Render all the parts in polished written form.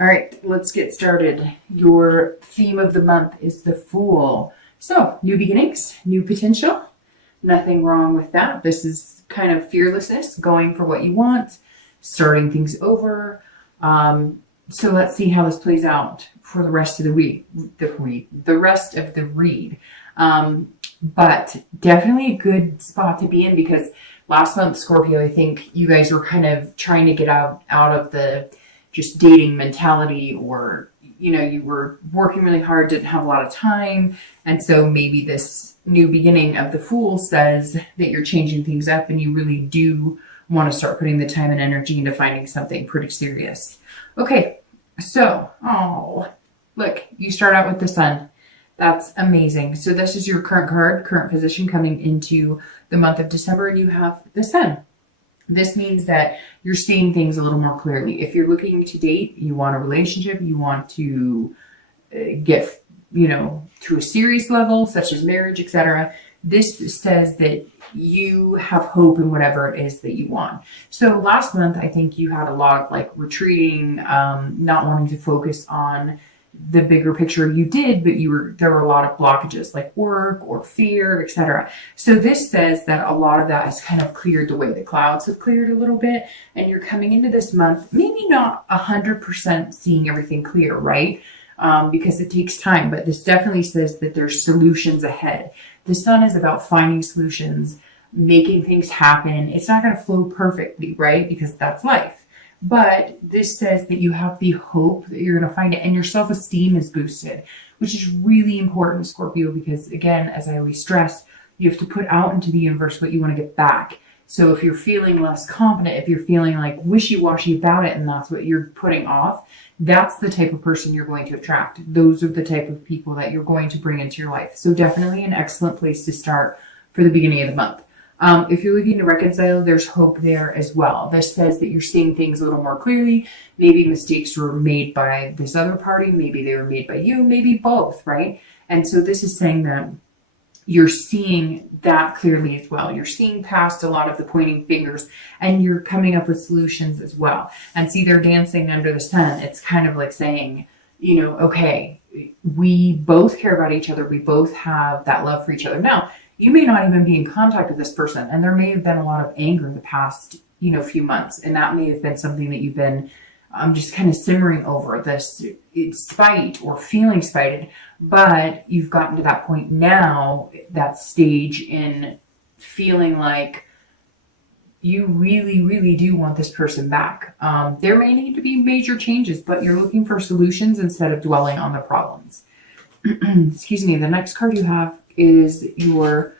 All right, let's get started. Your theme of the month is the Fool. So, new beginnings, new potential. Nothing wrong with that. This is kind of fearlessness, going for what you want, starting things over. So let's see how this plays out for the rest of the week, the rest of the read. But definitely a good spot to be in because last month, Scorpio, I think you guys were kind of trying to get out of the just dating mentality, or, you were working really hard, didn't have a lot of time. And so maybe this new beginning of the Fool says that you're changing things up and you really do want to start putting the time and energy into finding something pretty serious. Okay, so, look, you start out with the Sun. That's amazing. So this is your current card, current position coming into the month of December, and you have the Sun. This means that you're seeing things a little more clearly. If you're looking to date, you want a relationship, you want to get, to a serious level, such as marriage, etc. This says that you have hope in whatever it is that you want. So last month, I think you had a lot of like retreating, not wanting to focus on the bigger picture. You did, but there were a lot of blockages like work or fear, etc. So this says that a lot of that has kind of cleared the way. The clouds have cleared a little bit, and you're coming into this month, maybe not 100% seeing everything clear, right? Because it takes time, but this definitely says that there's solutions ahead. The Sun is about finding solutions, making things happen. It's not going to flow perfectly, right? Because that's life. But this says that you have the hope that you're going to find it, and your self-esteem is boosted, which is really important, Scorpio, because again, as I always stress, you have to put out into the universe what you want to get back. So if you're feeling less confident, if you're feeling like wishy-washy about it, and that's what you're putting off, that's the type of person you're going to attract. Those are the type of people that you're going to bring into your life. So definitely an excellent place to start for the beginning of the month. If you're looking to reconcile, there's hope there as well. This says that you're seeing things a little more clearly. Maybe mistakes were made by this other party. Maybe they were made by you. Maybe both, right? And so this is saying that you're seeing that clearly as well. You're seeing past a lot of the pointing fingers, and you're coming up with solutions as well. And see, they're dancing under the sun. It's kind of like saying, okay, we both care about each other. We both have that love for each other. Now, you may not even be in contact with this person, and there may have been a lot of anger in the past, few months, and that may have been something that you've been just kind of simmering over, this spite or feeling spited, but you've gotten to that point now, that stage in feeling like you really, really do want this person back. There may need to be major changes, but you're looking for solutions instead of dwelling on the problems. Excuse me. The next card you have is your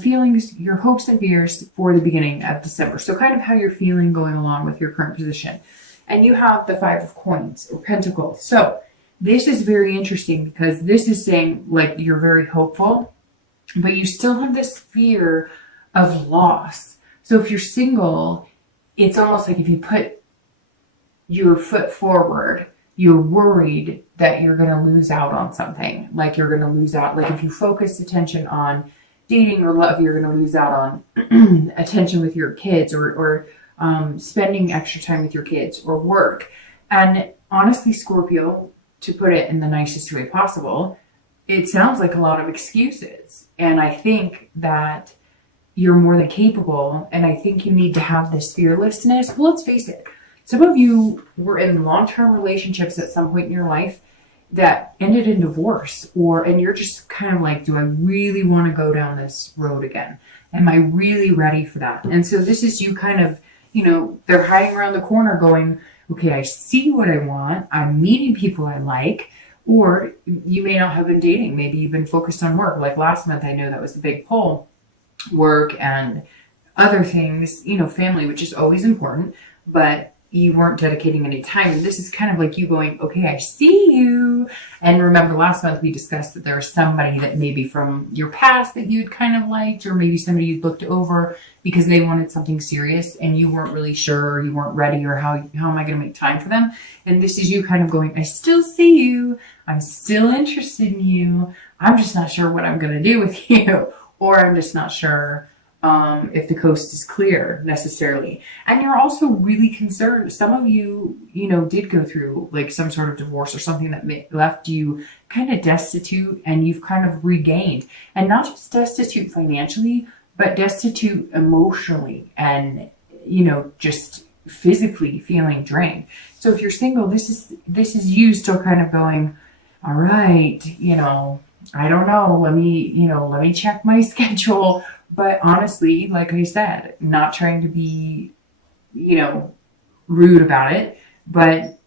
feelings, your hopes and fears for the beginning of December. So kind of how you're feeling going along with your current position. And you have the Five of Coins or Pentacles. So this is very interesting because this is saying like you're very hopeful, but you still have this fear of loss. So if you're single, it's almost like if you put your foot forward, you're worried that you're going to lose out on something. Like you're going to lose out. Like if you focus attention on dating or love, you're going to lose out on attention with your kids or spending extra time with your kids or work. And honestly, Scorpio, to put it in the nicest way possible, it sounds like a lot of excuses. And I think that you're more than capable. And I think you need to have this fearlessness. Well, let's face it. Some of you were in long-term relationships at some point in your life that ended in divorce, and you're just kind of like, do I really want to go down this road again? Am I really ready for that? And so this is you kind of, they're hiding around the corner going, okay, I see what I want. I'm meeting people I like. Or you may not have been dating. Maybe you've been focused on work. Like last month, I know that was a big pull, work and other things, family, which is always important, but you weren't dedicating any time. And this is kind of like you going, okay, I see you. And remember last month we discussed that there was somebody that maybe from your past that you'd kind of liked, or maybe somebody you'd looked over because they wanted something serious and you weren't really sure, or you weren't ready, or how am I going to make time for them? And this is you kind of going, I still see you. I'm still interested in you. I'm just not sure what I'm going to do with you. Or I'm just not sure if the coast is clear necessarily. And you're also really concerned. Some of you, did go through like some sort of divorce or something that left you kind of destitute, and you've kind of regained, and not just destitute financially, but destitute emotionally and, just physically feeling drained. So if you're single, this is you still kind of going, all right, I don't know, let me check my schedule. But honestly, like I said, not trying to be, rude about it, but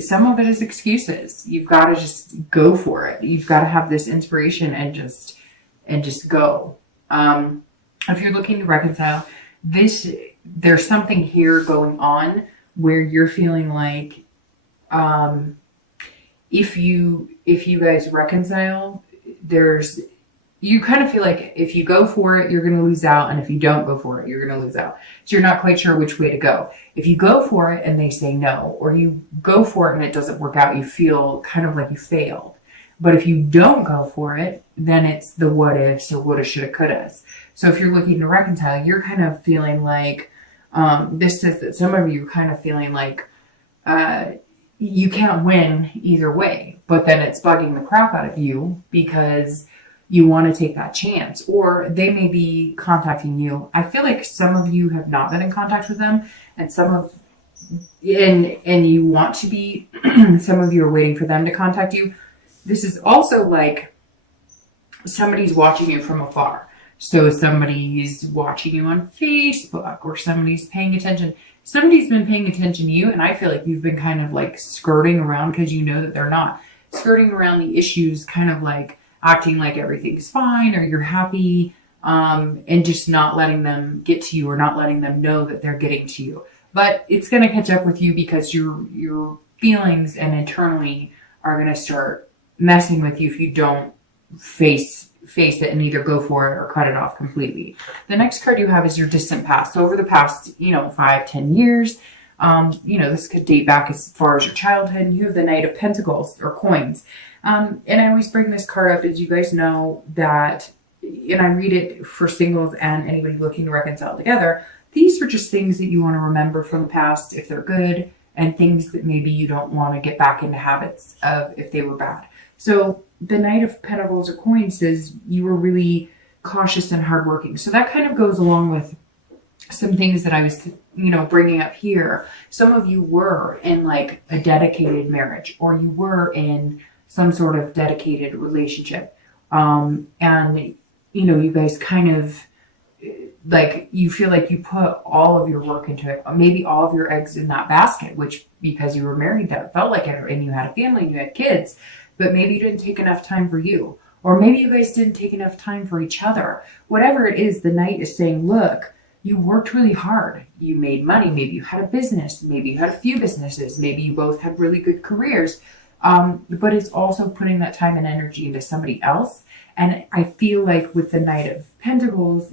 some of it is excuses. You've got to just go for it. You've got to have this inspiration and just go. If you're looking to reconcile, there's something here going on where you're feeling like, if you guys reconcile, you kind of feel like if you go for it, you're going to lose out. And if you don't go for it, you're going to lose out. So you're not quite sure which way to go. If you go for it and they say no, or you go for it and it doesn't work out, you feel kind of like you failed. But if you don't go for it, then it's the what ifs or woulda, shoulda, couldas. So if you're looking to reconcile, you're kind of feeling like, this says that some of you are kind of feeling like, you can't win either way, but then it's bugging the crap out of you because you want to take that chance, or they may be contacting you. I feel like some of you have not been in contact with them, and and you want to be, some of you are waiting for them to contact you. This is also like somebody's watching you from afar. So somebody's watching you on Facebook, or somebody's paying attention. Somebody's been paying attention to you, and I feel like you've been kind of like skirting around because you know that they're not. Skirting around the issues, kind of like acting like everything's fine or you're happy, and just not letting them get to you, or not letting them know that they're getting to you. But it's going to catch up with you because your feelings and internally are going to start messing with you if you don't face it and either go for it or cut it off completely. The next card you have is your distant past. So over the past, 5-10 years, this could date back as far as your childhood. You have the Knight of Pentacles or coins. And I always bring this card up, as you guys know that, and I read it for singles and anybody looking to reconcile together. These are just things that you want to remember from the past if they're good, and things that maybe you don't want to get back into habits of if they were bad. So the Knight of Pentacles or coins says you were really cautious and hardworking. So that kind of goes along with some things that I was, bringing up here. Some of you were in like a dedicated marriage, or you were in some sort of dedicated relationship. And, you guys kind of like, you feel like you put all of your work into it, maybe all of your eggs in that basket, which because you were married, that felt like it, and you had a family and you had kids. But maybe you didn't take enough time for you. Or maybe you guys didn't take enough time for each other. Whatever it is, the Knight is saying, look, you worked really hard. You made money. Maybe you had a business. Maybe you had a few businesses. Maybe you both had really good careers. But it's also putting that time and energy into somebody else. And I feel like with the Knight of Pentacles,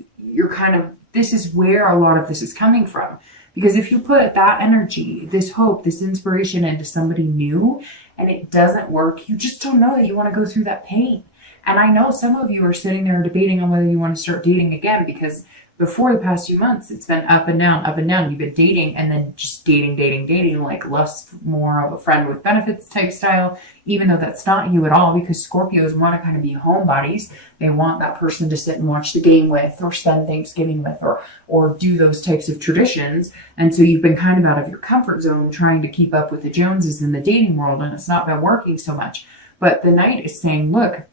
this is where a lot of this is coming from. Because if you put that energy, this hope, this inspiration into somebody new, and it doesn't work, you just don't know that you want to go through that pain. And I know some of you are sitting there debating on whether you want to start dating again, because before the past few months, it's been up and down, up and down. You've been dating and then just dating, like less, more of a friend with benefits type style, even though that's not you at all, because Scorpios want to kind of be homebodies. They want that person to sit and watch the game with, or spend Thanksgiving with, or do those types of traditions. And so you've been kind of out of your comfort zone trying to keep up with the Joneses in the dating world, and it's not been working so much. But the Knight is saying, look,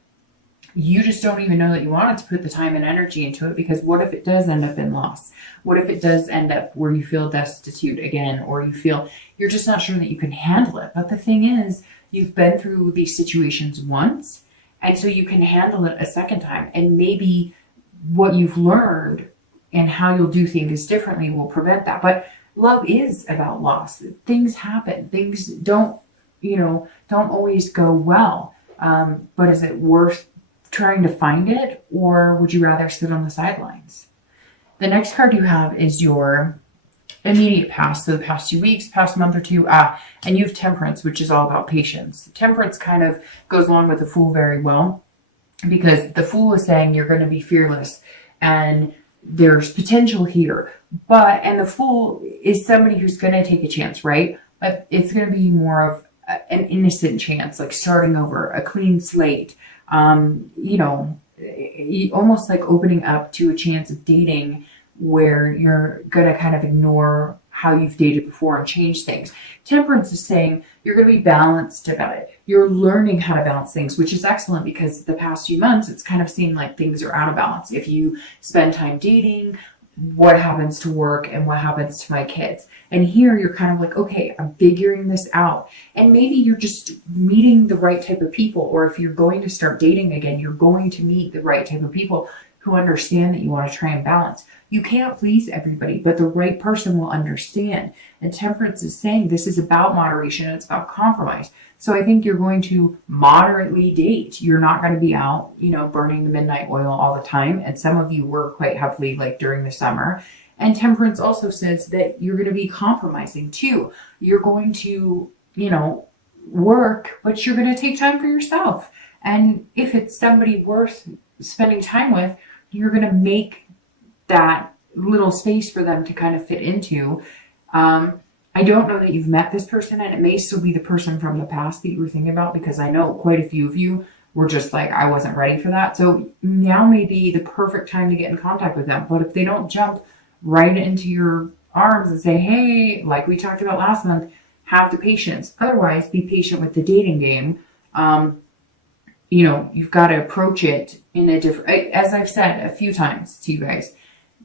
you just don't even know that you wanted to put the time and energy into it, because what if it does end up in loss? What if it does end up where you feel destitute again, or you feel you're just not sure that you can handle it? But the thing is, you've been through these situations once, and so you can handle it a second time. And maybe what you've learned and how you'll do things differently will prevent that. But love is about loss. Things happen. Things don't always go well. But is it worth trying to find it, or would you rather sit on the sidelines? The next card you have is your immediate past, so the past 2 weeks, past month or two, and you have Temperance, which is all about patience. Temperance kind of goes along with the Fool very well, because the Fool is saying you're going to be fearless, and there's potential here. And the Fool is somebody who's going to take a chance, right? But it's going to be more of an innocent chance, like starting over, a clean slate, almost like opening up to a chance of dating where you're going to kind of ignore how you've dated before and change things. Temperance is saying you're going to be balanced about it. You're learning how to balance things, which is excellent because the past few months, it's kind of seemed like things are out of balance. If you spend time dating, what happens to work and what happens to my kids? And here you're kind of like, okay, I'm figuring this out. And maybe you're just meeting the right type of people. Or if you're going to start dating again, you're going to meet the right type of people who understand that you want to try and balance. You can't please everybody, but the right person will understand. And Temperance is saying this is about moderation. It's about compromise. So I think you're going to moderately date. You're not going to be out, burning the midnight oil all the time. And some of you were quite heavily like during the summer. And Temperance also says that you're going to be compromising too. You're going to, work, but you're going to take time for yourself. And if it's somebody worth spending time with, you're going to make that little space for them to kind of fit into. I don't know that you've met this person, and it may still be the person from the past that you were thinking about, because I know quite a few of you were just like, I wasn't ready for that. So now may be the perfect time to get in contact with them. But if they don't jump right into your arms and say, hey, like we talked about last month, have the patience. Otherwise, be patient with the dating game. You've got to approach it in a different, as I've said a few times to you guys,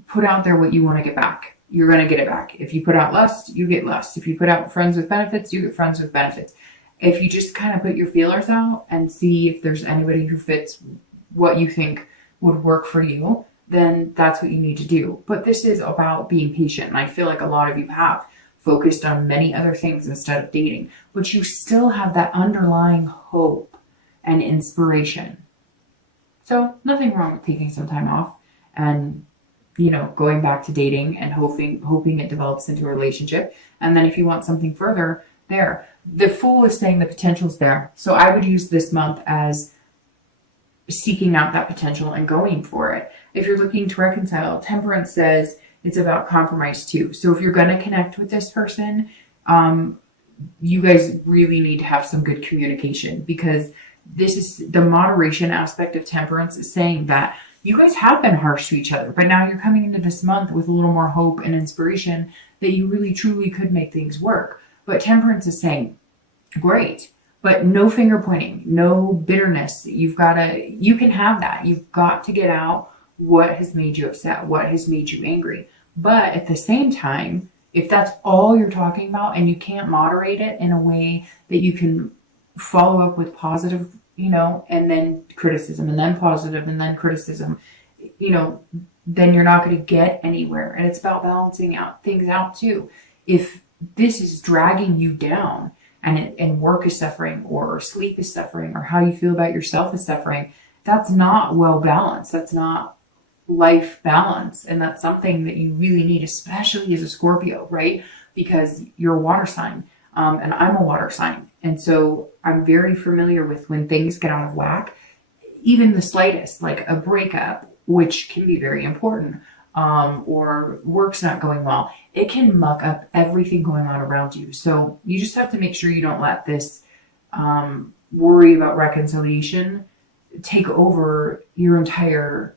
put out there what you want to get back. You're going to get it back. If you put out lust, you get lust. If you put out friends with benefits, you get friends with benefits. If you just kind of put your feelers out and see if there's anybody who fits what you think would work for you, then that's what you need to do. But this is about being patient. And I feel like a lot of you have focused on many other things instead of dating, but you still have that underlying hope and inspiration. So nothing wrong with taking some time off and, going back to dating and hoping it develops into a relationship. And then if you want something further, there. The Fool is saying the potential's there. So I would use this month as seeking out that potential and going for it. If you're looking to reconcile, Temperance says it's about compromise too. So if you're going to connect with this person, you guys really need to have some good communication, because this is the moderation aspect of Temperance is saying that you guys have been harsh to each other, but now you're coming into this month with a little more hope and inspiration that you really truly could make things work. But Temperance is saying, great, but no finger pointing, no bitterness. You can have that. You've got to get out what has made you upset, what has made you angry. But at the same time, if that's all you're talking about and you can't moderate it in a way that you can follow up with positive, and then criticism, and then positive, and then criticism, then you're not going to get anywhere. And it's about balancing things out too. If this is dragging you down and work is suffering, or sleep is suffering, or how you feel about yourself is suffering, that's not well balanced. That's not life balance. And that's something that you really need, especially as a Scorpio, right? Because you're a water sign. And I'm a water sign. And so I'm very familiar with when things get out of whack, even the slightest, like a breakup, which can be very important, or work's not going well. It can muck up everything going on around you. So you just have to make sure you don't let this worry about reconciliation take over your entire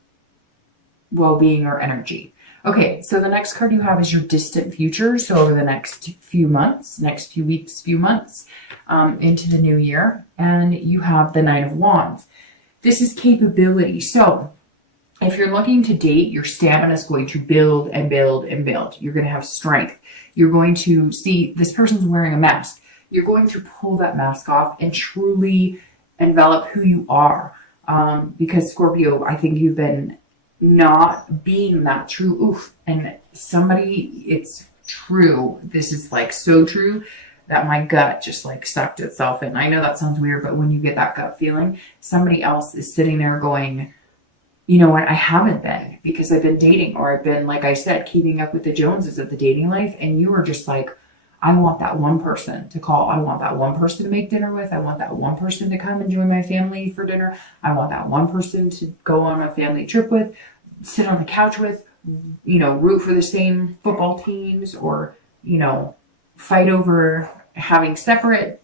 well-being or energy. Okay, so the next card you have is your distant future. So over the next few months, next few weeks, few months, into the new year. And you have the Knight of Wands. This is capability. So if you're looking to date, your stamina is going to build and build and build. You're going to have strength. You're going to see this person's wearing a mask. You're going to pull that mask off and truly envelop who you are. Because Scorpio, I think you've been not being that true. And somebody, it's true. This is like so true that my gut just like sucked itself in. I know that sounds weird, but when you get that gut feeling, somebody else is sitting there going, you know what, I haven't been, because I've been dating, or I've been, like I said, keeping up with the Joneses of the dating life. And you were just like, I want that one person to call. I want that one person to make dinner with. I want that one person to come and join my family for dinner. I want that one person to go on a family trip with, sit on the couch with, root for the same football teams, or, fight over having separate,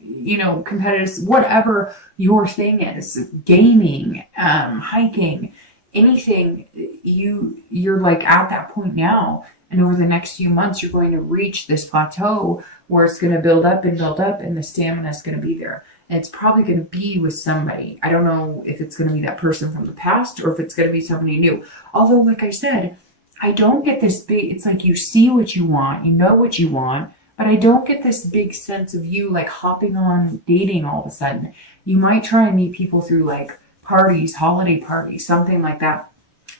competitors, whatever your thing is, gaming, hiking, anything, you're like at that point now. And over the next few months, you're going to reach this plateau where it's going to build up and build up, and the stamina is going to be there. And it's probably going to be with somebody. I don't know if it's going to be that person from the past or if it's going to be somebody new. Although, like I said, I don't get this big, it's like you see what you want, you know what you want, but I don't get this big sense of you like hopping on dating all of a sudden. You might try and meet people through like parties, holiday parties, something like that,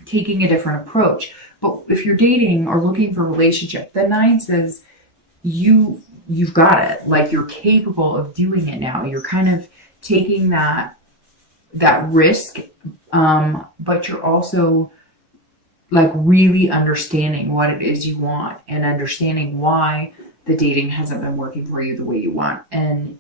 taking a different approach. But if you're dating or looking for a relationship, the 9 says you've got it. Like you're capable of doing it now. You're kind of taking that risk, but you're also like really understanding what it is you want and understanding why the dating hasn't been working for you the way you want. And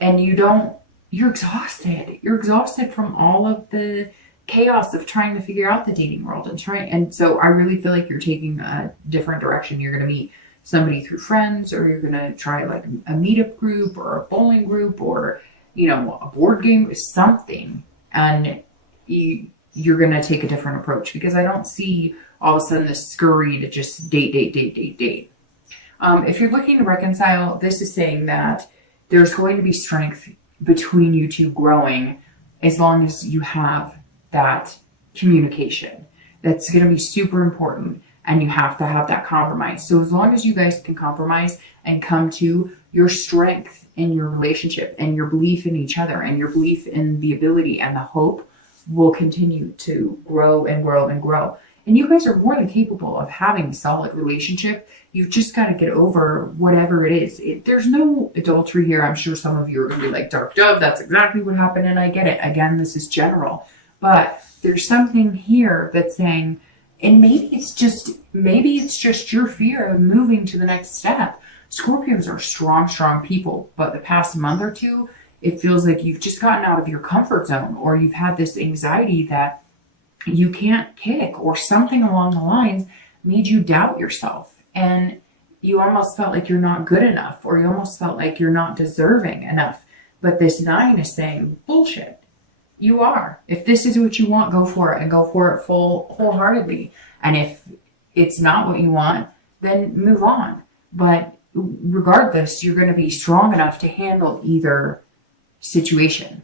you're exhausted. You're exhausted from all of the chaos of trying to figure out the dating world and so I really feel like you're taking a different direction. You're going to meet somebody through friends, or you're going to try like a meetup group or a bowling group, or a board game, something, and you're going to take a different approach, because I don't see all of a sudden this scurry to just date. If you're looking to reconcile, this is saying that there's going to be strength between you two growing, as long as you have that communication. That's going to be super important, and you have to have that compromise. So as long as you guys can compromise and come to your strength in your relationship and your belief in each other and your belief in the ability and the hope will continue to grow and grow and grow. And you guys are more than capable of having a solid relationship. You've just got to get over whatever it is. There's no adultery here. I'm sure some of you are going to be like, Dark Dove, that's exactly what happened. And I get it. Again, this is general. But there's something here that's saying, and maybe it's just your fear of moving to the next step. Scorpios are strong people, but the past month or two, it feels like you've just gotten out of your comfort zone, or you've had this anxiety that you can't kick, or something along the lines made you doubt yourself. And you almost felt like you're not good enough, or you almost felt like you're not deserving enough. But this 9 is saying, bullshit. You are. If this is what you want, go for it, and go for it wholeheartedly. And if it's not what you want, then move on. But regardless, you're going to be strong enough to handle either situation.